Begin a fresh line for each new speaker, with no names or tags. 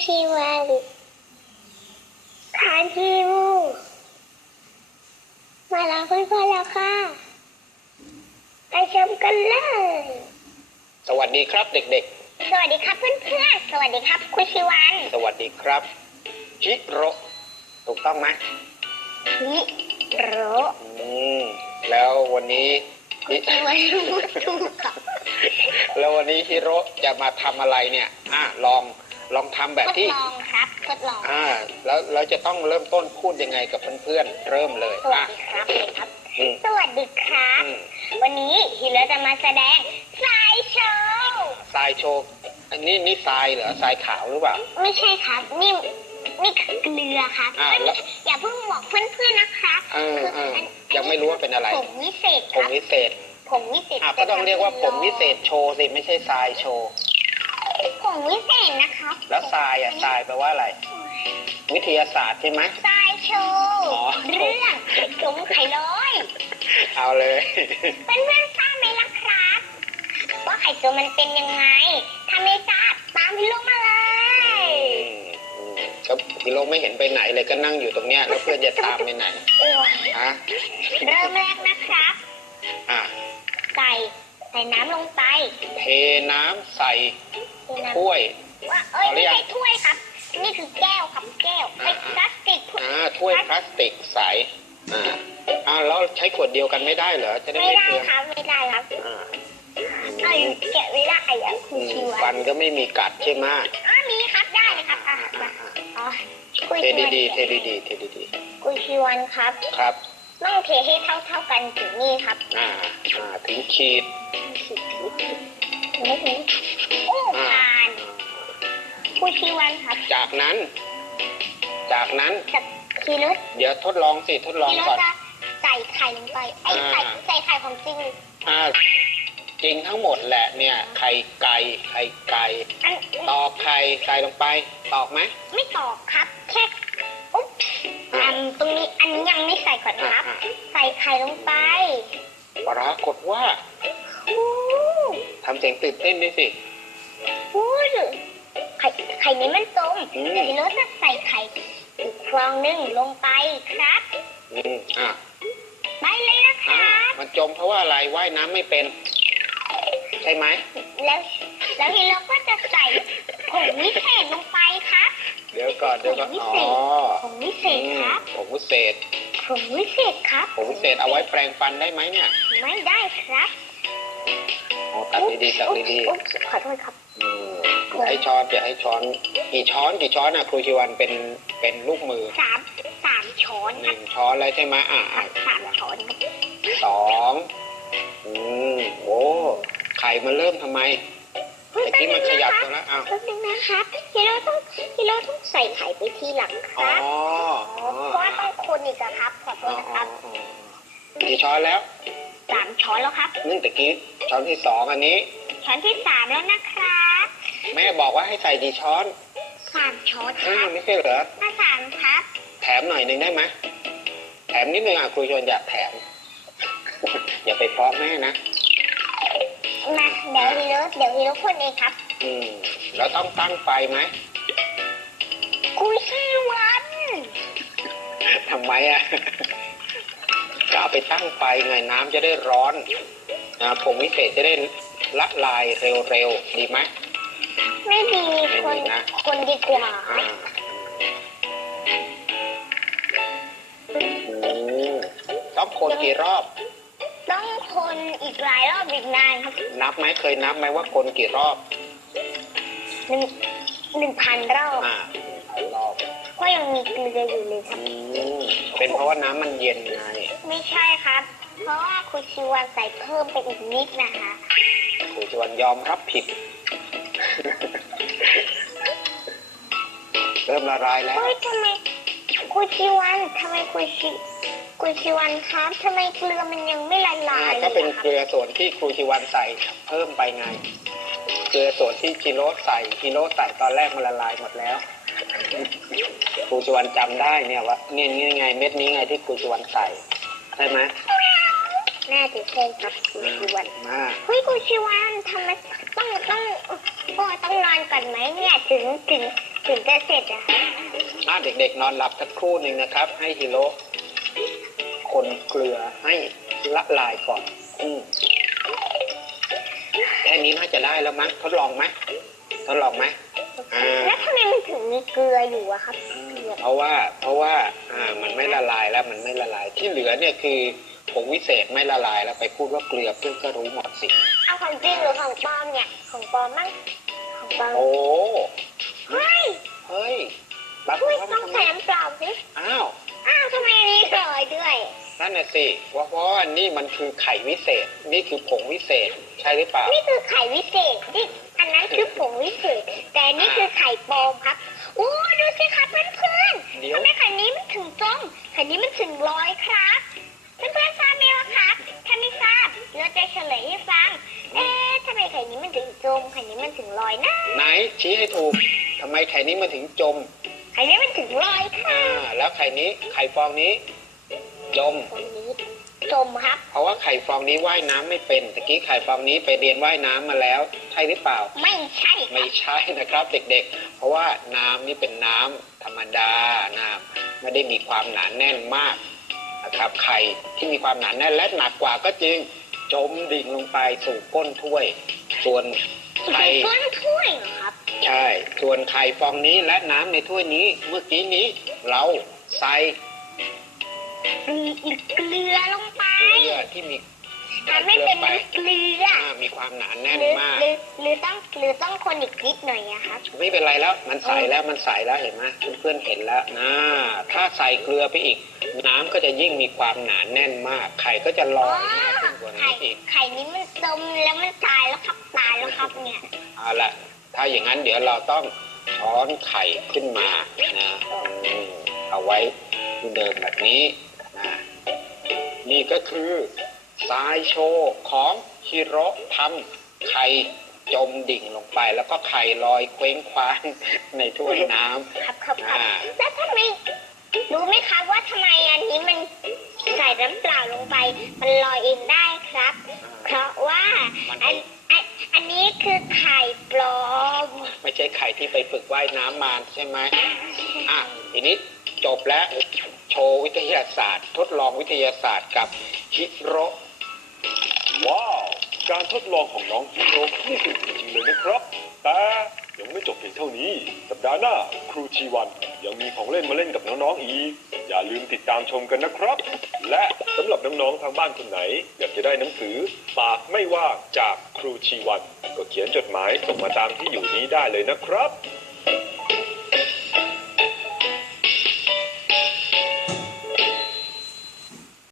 ชีวันคาทีมูมาแล้วเพื่อนๆแล้วค่ะ ไปชมกันเลย
สวัสดีครับเด็ก
สวัสดีครับเพื่อนๆ สวัสดีครับคุณชีวัน
ๆ สวัสดีครับฮิโรถูกต้องไหม
ฮิโร
อืมแล้ววันนี้ฮิ
ชีวันรู้ถูกครับ
แล้ววันนี้ฮิโรจะมาทำอะไรเนี่ย อะลอง ลองทำแบบ
ทด
ที่
ลองครับทดลอง
อ่าแล้วเราจะต้องเริ่มต้นพูดยังไงกับเพื่อนๆเริ่มเลย
สวัส
อะ
ดีครับเลยครับ
อืม
สวัสดีครับ
อืม
วันนี้ฮิโรจะมาแสดงสายโชว์
ทรายโชว์อันนี้นี่ทรายเหรอทรายขาวหรือเปล่า
ไม่ใช่ครับ นี่นี่คือเกลือครับ
อ่าแล้ว
อย่าเพิ่งบอกเพื่อนๆนะครับ
เออ
คือ
เออ
อัน
ยังไม่รู้ว่าเป็นอะไร
ผงวิเศษ
ผ
ครั
ม
บ
วิเศษ
ผงวิเศษ
อะก็ต้องเรียกว่าผมวิเศษโชว์สิไม่ใช่ทรายโชว์
ผงวิเศษนะครับ
แล้วทรายอะทรายแปลว่าอะไร วิทยาศาสตร์ใช่ไหม
ทรายโชว์
อ๋อ
เรื่องสมไข่ร้อย
เอาเลย
เพื่อนๆทราบไหมล่ะครับว่าไข่ตัวมันเป็นยังไงถ้าไม่ทราบตามพี่ลูกมาเลย
อืมก็พี่โลกไม่เห็นไปไหนเลยก็นั่งอยู่ตรงเนี้ยแล้วเพื่อนจะตามไปไหน
โอ้ย
ฮะ
เริ่มแรกนะครับ
อะ
ใส่ใส่น้ำลงไป
เทน้ำใส่
เทน้ำ
ถ้วย
ว่าเอ้ย
เอาหรื
ไม่
อยัง
ใช่ถ้วยครับ นี่คือแก้วครับแก้ว
อ่า
เป็นพลาสติกถ้วย
อ่าถ้วยพลาสติกใสอ่าอ่าแล้วใช้ขวดเดียวกันไม่ได้เหรอจะได้
ไม่
ไม่
ได้
เปลือง
ครับไม่ได้ครับ
อ่า
เอ้ยแกะไม่ได้อะคุ
อื
ณ
ม
ชีวั
ฟั
น
นก็ไม่มีกัดใช่ไหม
อ่ามีครับได้เลยครับอะ
อ่า
มา
อ่า
อ๋อคุย
เท
ชีวัน
ดีๆเทดีๆเทดี
คุยชีวันครับ
ๆครับ
ต้องเทให้เท่าเท่าๆกันถึงนี่ครับ
อ่าอ่าถึงขีด
ไม่ถึงโอ้ผ่าน คุยชีวันครับ
จากนั้น จากนั้น
กับคีรุส
เดี๋ยวทดลองสิทดลอง
คีรุส
ก่อน
จะใส่ไข่ลงไปไอ้
อ่า
ใส่ใส่ไข่ของจริง
อ่าจริงทั้งหมดแหละเนี่ยไข่ไก่ไข่ไก่
อัน
ตอกไข่ใส่ลงไป ตอกไหม
ไม่ตอกครับ แค่อุ๊บอันตรงนี้อันนี้ยังไม่ใส่ก่อนครับ
อ่า
ใส่ไข่ลงไป
ปรากฏว่า
อู้
ทำเสียงตื่นเต้นด้วยสิ
อู้ ไข่ไข่นี้มันจม
อืม
เดี๋ยวพี่รถจะใส่ไข่อีกฟองหนึ่งลงไปครับ
อืมอะ
ไปเลยนะค
อ่า
รับ
มันจมเพราะว่าอะไรว่ายน้ำไม่เป็น ใช่ไหม
แล้ว แล้วพี่รถก็จะใส่ผงวิเศษลงไปครับ
เดี๋ยวก่อนเดี๋ยวก่อน
ผงวิ
อ๋
เศ
อ
ษผงวิเศษครับ
ผงวิเศษ
ผงวิเศษครับ
ผงวิเศษเอาไว้แปรงฟันได้ไหมเนี่ย
ไม่ได้ครับ
อ๋อตัดดีๆตัดดี
อุ๊บขอโทษครับ
ๆอืม อย่าให้ช้อนอย่าให้ช้อนกี่ช้อนกี่ช้อนอะครูชิวันเป็นเป็นลูกมือ
สามสามช้อน
ห
ครั
นึ่
บ
งช้อนเลยใช่ไหมอะ
ครั
อะ
บสามช้อนครับ
สองอืมโอ้ไข่มันเริ่มทำไม
เฮ้ย
ไอ้ที่มันขยับตัวแล้วอ้าว
แป๊บนึงนะครับพี่เราต้องพี่เราต้องใส่ไข่ไปทีหลังค
อ๋อ
รับ
อ๋อ
เพราะว่าต้องคนอีกอะครับขอโท
อ๋อ
ษนะค
อ๋อ
รับ
อ๋อกี่ช้อนแล้ว
สามช้อนแล้วครับ
นึ่งตะกี้ช้อนที่สองอันนี้
ช้อนที่สามแล้วนะครับ
แม่บอกว่าให้ใส่กี่ช้อน
สามช้อนค
ห้า
รับ
ไม่ใช่เหรอ
ถ้าสามครับ
แถมหน่อยหนึ่งได้ไหมแถมนิดนึงอะครูชวนอยากแถม อย่าไปฟ้องแม่นะ
มาเดี๋ยวฮีโร่เดี๋ยวฮีโร่คนเองครับ
อืมแล้วต้องตั้งไฟไหม
กุยช่ายวัน
ทำไมอะ ก็เอาไปตั้งไฟไงน้ำจะได้ร้อนนะผงวิเศษจะได้ละลายเร็วๆดีไหม
ไม่ดีคน
ไม่ดีนะ
คนดีกว่า
อ่าอืมต้องคนกี่รอบ
ต้องคนอีกหลายรอบอีกนานครับ
นับไหมเคยนับไหมว่าคนกี่รอบ
หนึ่งหนึ่งพันรอบ
อ่าหนึ่งพันรอบ
เพราะยังมีเกลืออยู่เลยครับ
อืมเป็นเพราะว่าน้ำมันเย็นไง
ไม่ใช่ครับ เพราะว่าคุณชิวันใส่เพิ่มไปอีกนิดนะคะ
ครูชวนยอมรับผิด เริ่มละลายแล้ว
เฮ้ยทำไมคุณชิวันทำไมคุณชิคุณชิวันครับทำไมเกลือมันยังไม่ละลาย
ก็เป็น
ลยอะ
เกลือส่วนที่ครูชิวันใส่เพิ่มไปไง เกลือส่วนที่ชิโร่ใส่ชิโร่ใส่ตอนแรกมันละลายหมดแล้วครูชิวันจำได้เนี่ยว่าเนี่ยนี่ไงเม็ดนี้ไงที่ครูชิวันใส่ใช่ไหม
น่าจะใช่ครับคุณชิวัน
มา
เฮ้ยคุณชิวันทำไม ต้องต้องโอ้ต้องนอนก่อนไหมเนี่ยถึงถึงถึงจะเสร็จอะคะ
อะเด็กๆ นอนหลับสักครู่หนึ่งนะครับ ให้ฮิโร่คนเกลือให้ละลายก่อน อืมแค่นี้น่าจะได้แล้วมั้งทดลองไหมทดลองไหมอ่า
แล้วทำไมมันถึงมีเกลืออยู่อะครับ
เพราะว่าเพราะว่าอ่ามันไม่ละลายแล้วมันไม่ละลายที่เหลือเนี่ยคือผงวิเศษไม่ละลายแล้วไปพูดว่าเกลือเพื่อนก็รู้หมดสิ
เอา ของจริงหรือของปลอมเนี่ย ของปลอมมั้งของปลอม
โอ้
เฮ้ย
เฮ้ยบัก
เฮ้ย
ว่า
ต้
มั
อนง
ทำไม
ใส่น้ำเปล่าสิ
อ้าว
อ้าวทำไมอันนี้ลอยด้วย
นั่นน่ะสิว่าเพราะว่านี่มันคือไข่วิเศษ นี่คือผงวิเศษใช่หรือเปล่า
นี่คือไข่วิเศษนี่อันนั้นคือผงวิเศษ แต่อันนี่คือไข่ปลอมครับโอ้ดูสิครับเพื่อนๆ
เดี๋ยว
ทำไมไข่นี้มันถึงจมไข่นี้มันถึงลอยครับเพื่อนๆทราบไหมวะครับถ้าไม่ทราบเราจะเฉลยให้ฟัง เอ๊ะทำไมไข่นี้มันถึงจม ไข่นี้มันถึงลอยนะ
ไหนชี้ให้ถูกทำไมไข่นี้มันถึงจม
ไข่นี้มันถึงลอยค่ะ
อ่า แล้วไข่นี้ไข่ฟองนี้ จม
ตรงนี้จมครับ
เพราะว่าไข่ฟองนี้ว่ายน้ำไม่เป็นตะกี้ไข่ฟองนี้ไปเรียนว่ายน้ำมาแล้ว ใช่หรือเปล่า
ไม่ใช่ค
ไม่
รับ
ใช่นะครับเด็กๆ เพราะว่าน้ำนี่เป็นน้ำธรรมดาน้ำไม่ได้มีความหนาแน่นมากนะครับไข่ที่มีความหนาแน่นและหนักกว่าก็จริง จมดิ่งลงไปสู่ก้นถ้วย ส่วนไข่
ก้นถ้วยเหรอครับ
ใช่ ส่วนไข่ฟองนี้และน้ำในถ้วยนี้เมื่อกี้นี้เราใส่
เกลือลงไป
เกลือที่มี
ทำให้เป็นน้ำเกลือ
อ่ามีความหนาแน่น
หรือ
มาก
หรือหรือต้องหรือต้องคนอีกนิดหน่อยอะครับ
ไม่เป็นไรแล้ว มันใสแล้วมันใสแล้วเห็นไหมเพื่อนๆเห็นแล้วนะถ้าใส่เกลือไปอีก น้ำก็จะยิ่งมีความหนาแน่นมาก ไข่ก็จะล
อ๋
อ
อย
มากขึ้น กว่า
ไข่
นี้อีก
ไข่นี้มันจมแล้วมันตายแล้วครับตายแล้วครับเนี่ย
เอาละถ้าอย่างนั้นเดี๋ยวเราต้องช้อนไข่ขึ้นมานะอืมเอาไว้ที่เดิมแบบนี้นะนี่ก็คือทรายโชว์ของฮิโร่ทำไข่จมดิ่งลงไป แล้วก็ไข่ลอยเคว้งคว้างในถ้วยน้ำ
ครับครับครับ
อ่า
แล้วทำไมรู้ไหมครับว่าทำไมอันนี้มันใส่น้ำเปล่าลงไป มันลอยเองได้ ครับ เพราะว่าอันอันอันนี้คือไข่ปลอม
ไม่ใช่ไข่ที่ไปฝึกว่ายน้ำมาใช่ไหมอะทีนี้จบแล้วโชว์วิทยาศาสตร์ ทดลองวิทยาศาสตร์กับฮิโร
ว้าว การทดลองของน้องฮิโร่นี่สุดจริงๆเลยนะครับ แต่ยังไม่จบเพียงเท่านี้ สัปดาห์หน้าครูชีวันยังมีของเล่นมาเล่นกับน้องๆอีก อย่าลืมติดตามชมกันนะครับ และสำหรับ น้องๆทางบ้านคนไหน อยากจะได้หนังสือ ปากไม่ว่าจากครูชีวัน ก็เขียนจดหมายส่งมาตามที่อยู่นี้ได้เลยนะครับ